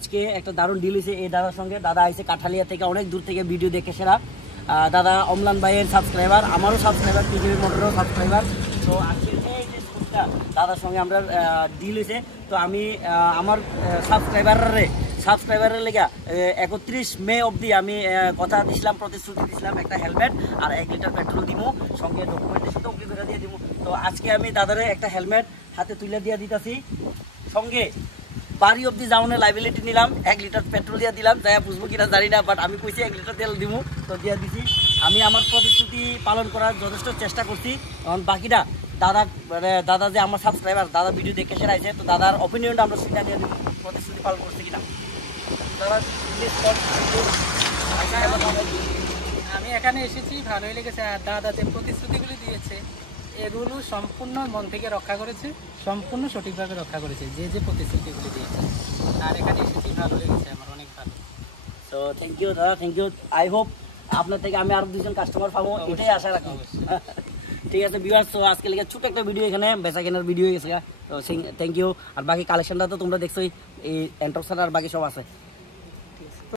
আজকে একটা দারুণ ডিল হয়েছে এই দাদার সঙ্গে। দাদা আইছে কাঠালিয়া থেকে, অনেক দূর থেকে ভিডিও দেখে সেরা। দাদা অমলান ভাইয়ের সাবস্ক্রাইবার, আমারও সাবস্ক্রাইবার, পিজিবি মোটরেরও সাবস্ক্রাইবার। তো আজকে এই যে স্কুলটা দাদার সঙ্গে আমরা ডিল হয়েছে। তো আমি আমার সাবস্ক্রাইবারের লেগে 31 মে অবধি আমি কথা দিছিলাম, প্রতিশ্রুতি দিছিলাম একটা হেলমেট আর 1 লিটার পেট্রোল দিব, সঙ্গে ডকুমেন্টের সাথে অগ্রি করে দিয়ে দিব। তো আজকে আমি দাদারে একটা হেলমেট হাতে তুলে দিয়ে দিতেছি, সঙ্গে বাড়ি অব্দি যাওয়ার লাইবিলিটি নিলাম, 1 লিটার পেট্রোল দিয়ে দিলাম। তাই বুঝবো কিনা জানি না, বাট আমি কইছি 1 লিটার তেল দিব, তো দিয়ে দিছি। আমি আমার প্রতিশ্রুতি পালন করার যথেষ্ট চেষ্টা করছি। কারণ বাকিটা দাদা যে আমার সাবস্ক্রাইবার, দাদা ভিডিও দেখে সেরা আছে, তো দাদার অপিনিয়নটা আমরা সেটা দিয়ে দিব, প্রতিশ্রুতি পালন করছি কিনা। আমি এখানে এসেছি, ভালোই লেগেছে। আর দাদা যে প্রতিশ্রুতিগুলি দিয়েছে এগুলো সম্পূর্ণ মন থেকে রক্ষা করেছে, সম্পূর্ণ সঠিকভাবে রক্ষা করেছে যে প্রতিশ্রুতিগুলি দিয়েছে। আর এখানে এসেছি, ভালো লেগেছে আমার, অনেক ভালো। তো থ্যাংক ইউ দাদা, থ্যাংক ইউ। আই হোপ আপনার থেকে আমি আরো 2জন কাস্টমার পাবো, এটাই আশা রাখি। ঠিক আছে ভিউয়ার্স, তো আজকে লেগে ছোট একটা ভিডিও, এখানে বেচা কেনার ভিডিও হয়ে গেছে। তো থ্যাংক ইউ। আর বাকি কালেকশনটা তো তোমরা দেখছোই, এই এন্ট্রক্সার আর বাকি সব আছে।